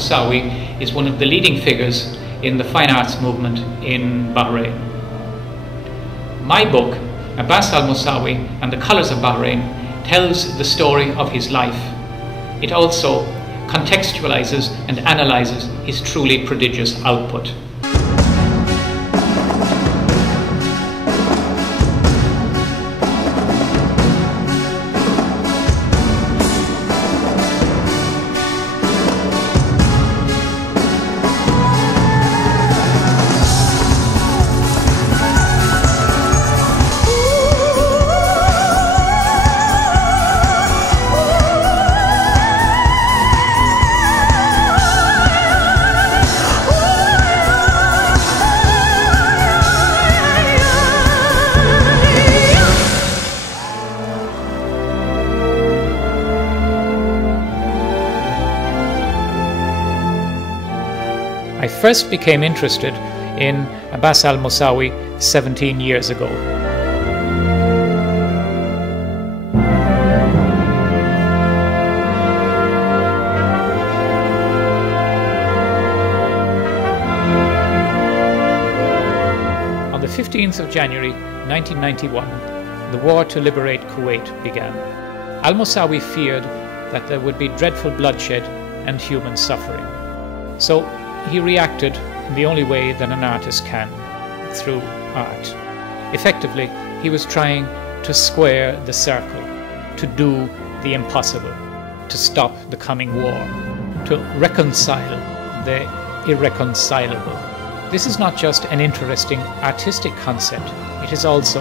almosawi is one of the leading figures in the fine arts movement in Bahrain. My book, Abbas Al-Mosawi and the Colours of Bahrain, tells the story of his life. It also contextualizes and analyzes his truly prodigious output. I first became interested in Abbas Al-Mosawi 17 years ago. On the 15th of January 1991, the war to liberate Kuwait began. Al-Mosawi feared that there would be dreadful bloodshed and human suffering. So he reacted in the only way that an artist can, through art. Effectively, he was trying to square the circle, to do the impossible, to stop the coming war, to reconcile the irreconcilable. This is not just an interesting artistic concept, it is also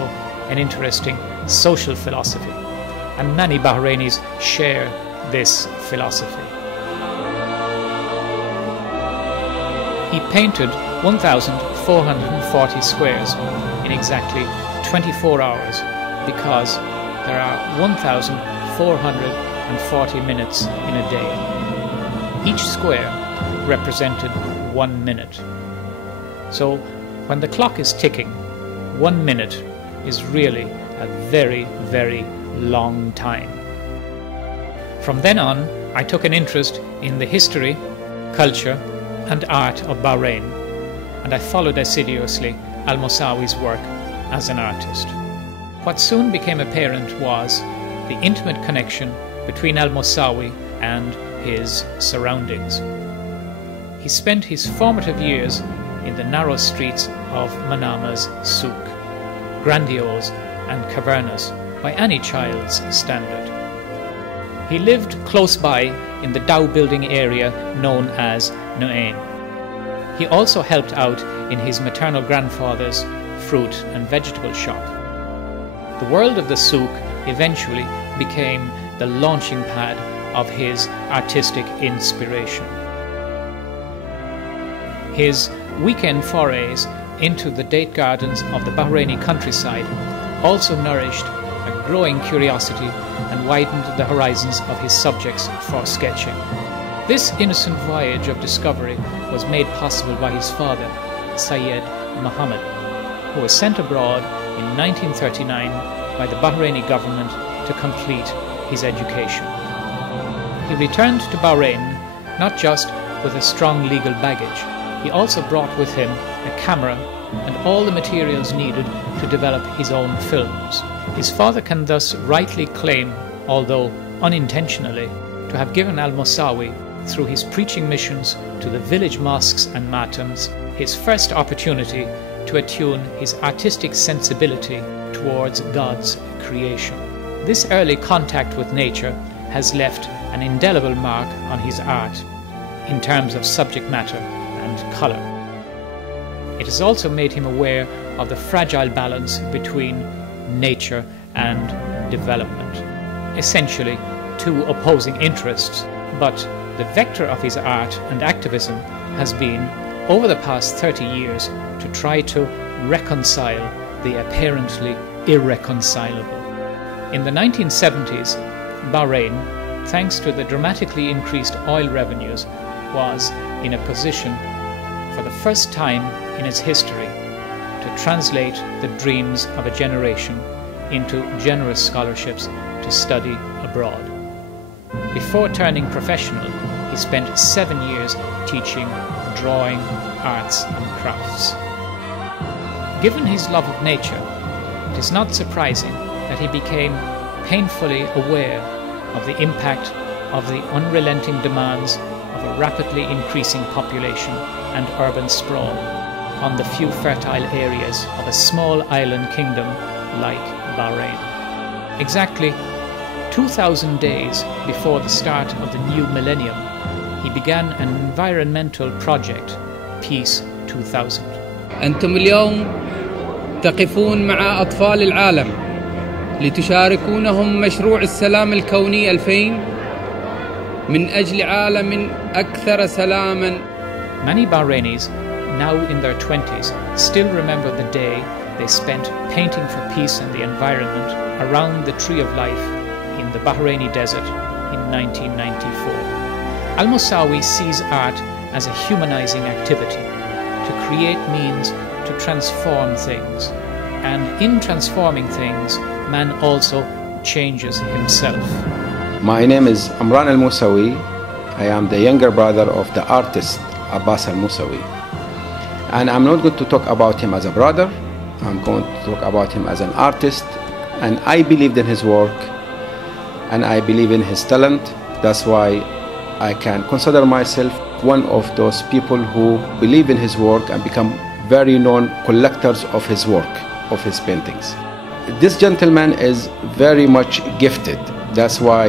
an interesting social philosophy, and many Bahrainis share this philosophy. He painted 1,440 squares in exactly 24 hours because there are 1,440 minutes in a day. Each square represented 1 minute. So when the clock is ticking, 1 minute is really a very, very long time. From then on, I took an interest in the history, culture, and art of Bahrain, and I followed assiduously Al-Mosawi's work as an artist. What soon became apparent was the intimate connection between Al-Mosawi and his surroundings. He spent his formative years in the narrow streets of Manama's souk, grandiose and cavernous by any child's standard. He lived close by in the Dow building area known as Nu'ain. He also helped out in his maternal grandfather's fruit and vegetable shop. The world of the souk eventually became the launching pad of his artistic inspiration. His weekend forays into the date gardens of the Bahraini countryside also nourished a growing curiosity and widened the horizons of his subjects for sketching. This innocent voyage of discovery was made possible by his father, Syed Muhammad, who was sent abroad in 1939 by the Bahraini government to complete his education. He returned to Bahrain not just with a strong legal baggage, he also brought with him a camera and all the materials needed to develop his own films. His father can thus rightly claim, although unintentionally, to have given Al-Mosawi, through his preaching missions to the village mosques and matams, his first opportunity to attune his artistic sensibility towards God's creation. This early contact with nature has left an indelible mark on his art in terms of subject matter and colour. It has also made him aware of the fragile balance between nature and development. Essentially, two opposing interests, but the vector of his art and activism has been, over the past 30 years, to try to reconcile the apparently irreconcilable. In the 1970s, Bahrain, thanks to the dramatically increased oil revenues, was in a position, for the first time in its history, to translate the dreams of a generation into generous scholarships to study abroad. Before turning professional, he spent 7 years teaching drawing, arts and crafts. Given his love of nature, it is not surprising that he became painfully aware of the impact of the unrelenting demands of a rapidly increasing population and urban sprawl on the few fertile areas of a small island kingdom like Bahrain. Exactly 2,000 days before the start of the new millennium, he began an environmental project, Peace 2000. أنتم اليوم تقفون مع أطفال العالم لتشاركونهم مشروع السلام الكوني 2000 من أجل عالم أكثر سلاما. Many Bahrainis, now in their 20s, still remember the day they spent painting for peace and the environment around the Tree of Life in the Bahraini desert in 1994. Almosawi sees art as a humanizing activity, to create means to transform things, and in transforming things, man also changes himself. My name is Amran almosawi. I am the younger brother of the artist Abbas almosawi. And I'm not going to talk about him as a brother, I'm going to talk about him as an artist. And I believed in his work, and I believe in his talent. That's why I can consider myself one of those people who believe in his work and become very known collectors of his work, of his paintings. This gentleman is very much gifted. That's why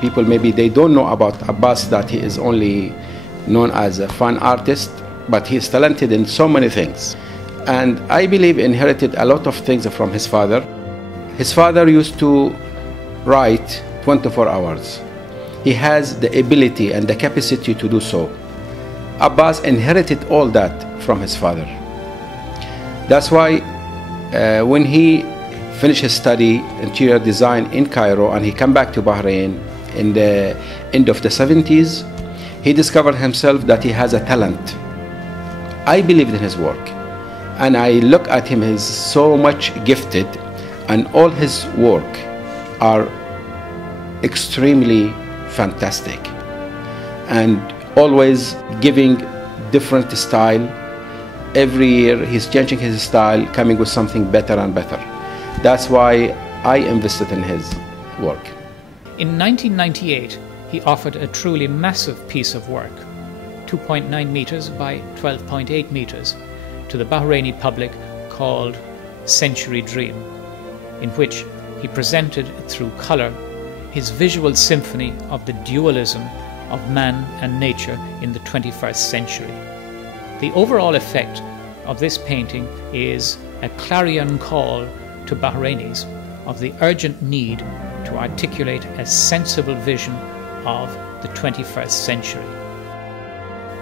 people maybe they don't know about Abbas, that he is only known as a fine artist, but he is talented in so many things. And I believe inherited a lot of things from his father. His father used to write 24 hours. He has the ability and the capacity to do so. Abbas inherited all that from his father. That's why when he finished his study interior design in Cairo and he came back to Bahrain in the end of the 70s, he discovered himself that he has a talent. I believed in his work, and I look at him, he's so much gifted, and all his work are extremely fantastic and always giving different style. Every year he's changing his style, coming with something better and better. That's why I invested in his work. In 1998, he offered a truly massive piece of work, 2.9 meters by 12.8 meters, to the Bahraini public called Century Dream, in which he presented through color his visual symphony of the dualism of man and nature in the 21st century. The overall effect of this painting is a clarion call to Bahrainis of the urgent need to articulate a sensible vision of the 21st century.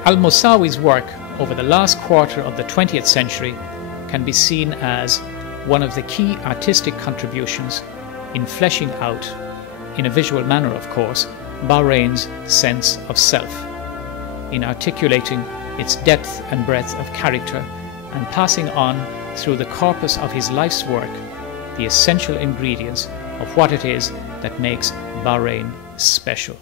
Al-Mosawi's work over the last quarter of the 20th century can be seen as one of the key artistic contributions in fleshing out, in a visual manner of course, Bahrain's sense of self, in articulating its depth and breadth of character and passing on through the corpus of his life's work the essential ingredients of what it is that makes Bahrain special.